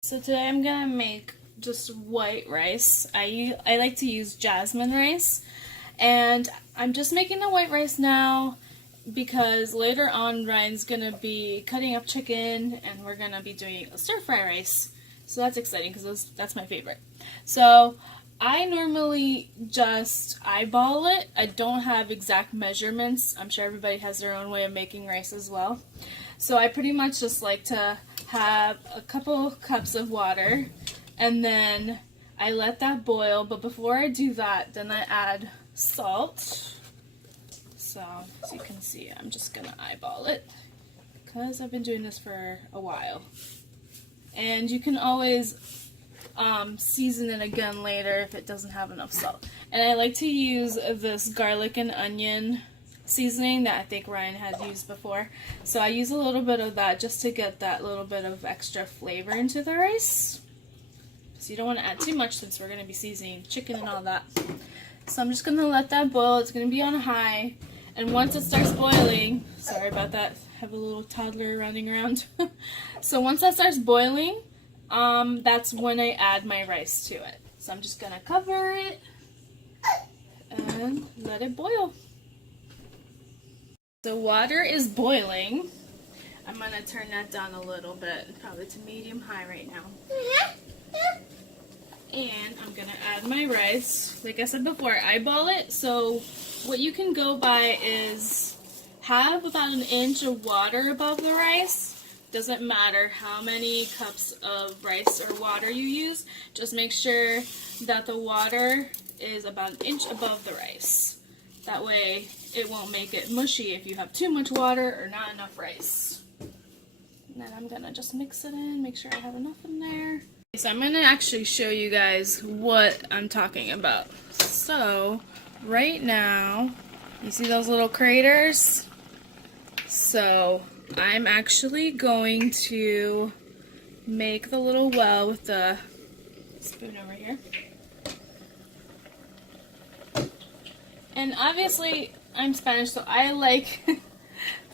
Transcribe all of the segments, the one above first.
So today I'm gonna make just white rice. I like to use jasmine rice, and I'm just making the white rice now because later on Ryan's gonna be cutting up chicken and we're gonna be doing a stir fry rice. So that's exciting because that's my favorite. So I normally just eyeball it. I don't have exact measurements. I'm sure everybody has their own way of making rice as well. So I pretty much just like to have a couple cups of water, and then I let that boil, but before I do that, then I add salt. So as you can see, I'm just gonna eyeball it because I've been doing this for a while. And you can always season it again later if it doesn't have enough salt. And I like to use this garlic and onion seasoning that I think Ryan had used before. So I use a little bit of that just to get that little bit of extra flavor into the rice. So you don't want to add too much since we're going to be seasoning chicken and all that. So I'm just going to let that boil. It's going to be on high. And once it starts boiling, sorry about that, I have a little toddler running around. So once that starts boiling, that's when I add my rice to it. So I'm just going to cover it and let it boil. The water is boiling. I'm going to turn that down a little bit, probably to medium-high right now. And I'm going to add my rice. Like I said before, eyeball it. So what you can go by is have about an inch of water above the rice. Doesn't matter how many cups of rice or water you use. Just make sure that the water is about an inch above the rice. That way it won't make it mushy if you have too much water or not enough rice. And then I'm going to just mix it in, make sure I have enough in there. So I'm going to actually show you guys what I'm talking about. So right now, you see those little craters? So I'm actually going to make the little well with the spoon over here. And obviously, I'm Spanish, so I like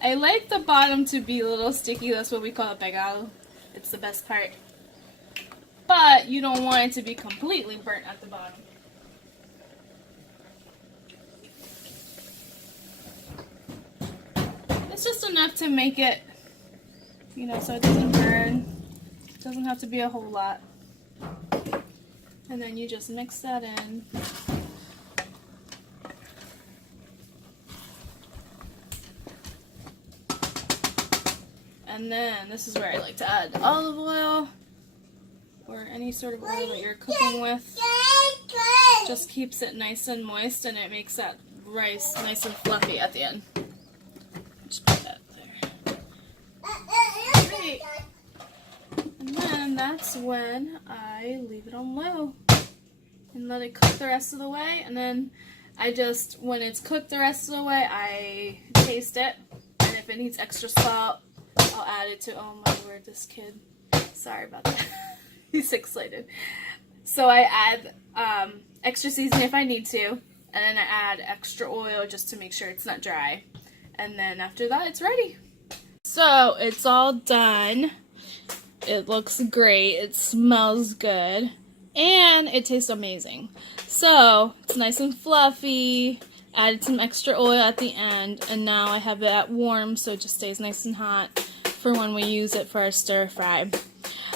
I like the bottom to be a little sticky. That's what we call it, pegado. It's the best part. But you don't want it to be completely burnt at the bottom. It's just enough to make it, you know, so it doesn't burn. It doesn't have to be a whole lot. And then you just mix that in. And then this is where I like to add olive oil or any sort of oil that you're cooking with. Just keeps it nice and moist, and it makes that rice nice and fluffy at the end. Just put that there. Great. And then that's when I leave it on low and let it cook the rest of the way. And then when it's cooked the rest of the way, I taste it. And if it needs extra salt, I'll add it to, oh my word, this kid. Sorry about that. He's excited. So I add extra seasoning if I need to, and then I add extra oil just to make sure it's not dry. And then after that, it's ready. So it's all done. It looks great. It smells good. And it tastes amazing. So it's nice and fluffy. Added some extra oil at the end, and now I have it at warm so it just stays nice and hot for when we use it for our stir fry.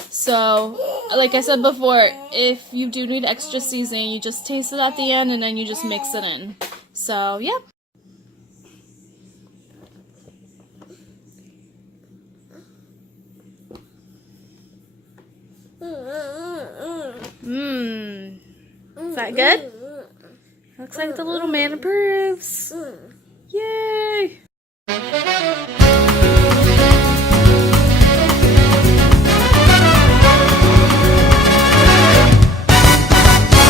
So, like I said before, if you do need extra seasoning, you just taste it at the end and then you just mix it in. So, yeah. Is that good? Looks like the little man approves. Yay!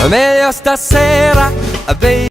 Meglio stasera, baby.